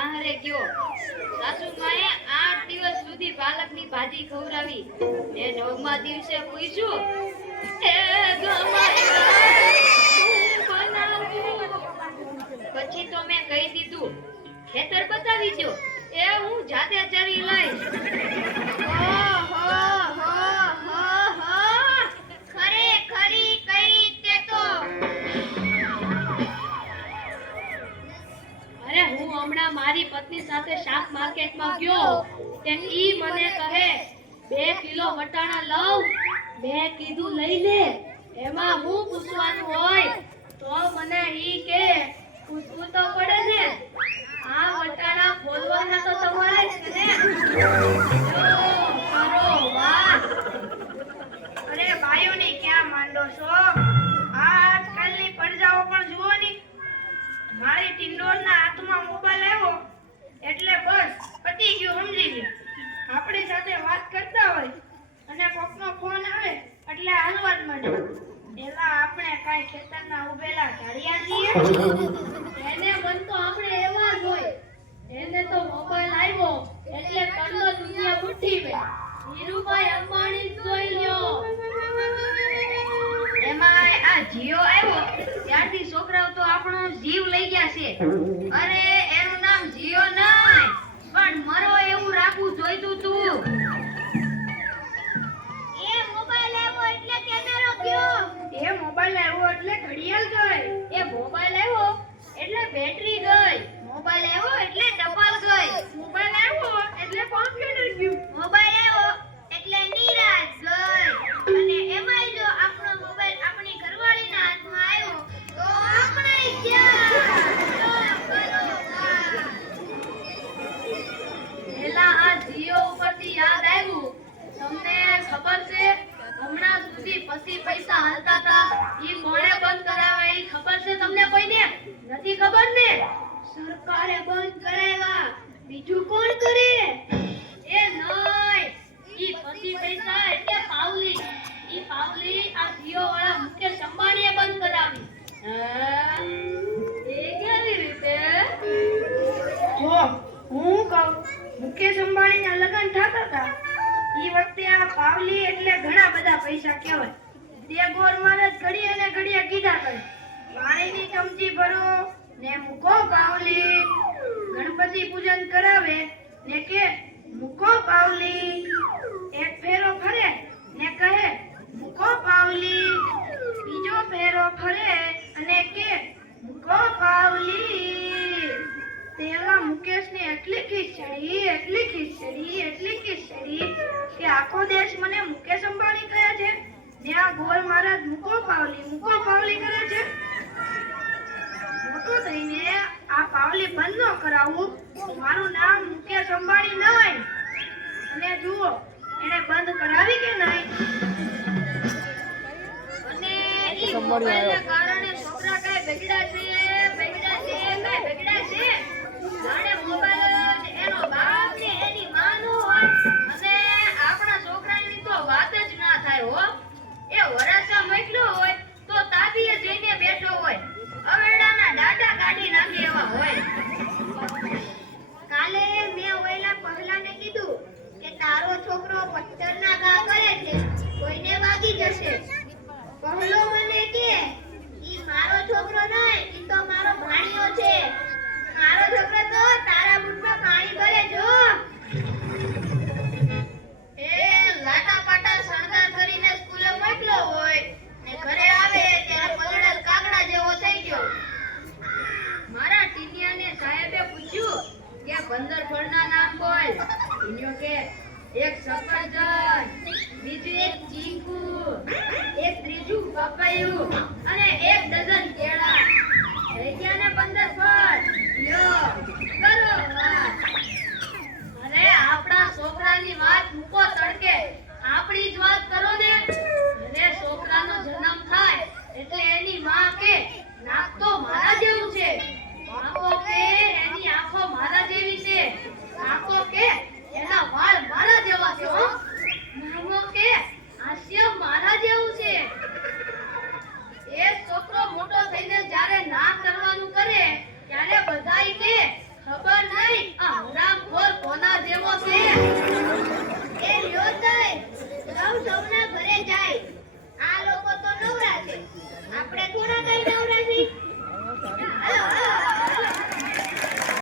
આહરે ગયો. સાસુમાએ આઠ દિવસ સુધી બાલકની ભાજી ખવડાવી. ને નવમા દિવસે પૂછ્યું હમણાં મારી પત્ની સાથે શાક માર્કેટમાં ગયો. કે ઈ મને કહે, બે કિલો વટાણા લઉં. મેં કીધું, લઈ લે. એમાં હું પૂછવાનું હોય, તો મને ઈ કે, પૂછવું તો પડે ને. આ વટાણા બોલવાના તો તમારે જ ને. મોબાઈલ આવ્યો એટલે ઉઠી મે ધીરુભાઈ અંબાણી એમાં આ જીઓ આવ્યો ત્યારથી છોકરાઓ તો આપણો જીવ લઈ ગયા છે. અરે મુકેશ અંબાણીના લગ્ન થતા હતા. એ વખતે આ પાવલી એટલે ઘણા બધા પૈસા કહેવાય. તે ગોર મહારાજ ઘડીએ અને ઘડીએ કીધા કરે. પાણીની ચમચી ભરો, ને મૂકો પાવલી. ગણપતિ પૂજન કરાવે, ને કે, મૂકો પાવલી. એક ફેરો ફરે, ને કહે બંધ ન કરાવું. મારું નામ મુકેશ અંબાણી ન અને જુઓ એને બંધ કરાવી કે નહીં? અને ઈ મોબાઈલના કારણે છોકરા કાંઈ બગડ્યા છે બગડ્યા છે કાંઈ બગડ્યા છે? જાણે મોબાઈલ પંદર ફળના નામ બોલ ઇન્યો કે એક સફરજન બીજું એક ચીકુ એક ત્રીજું પપૈયું. 节目，请。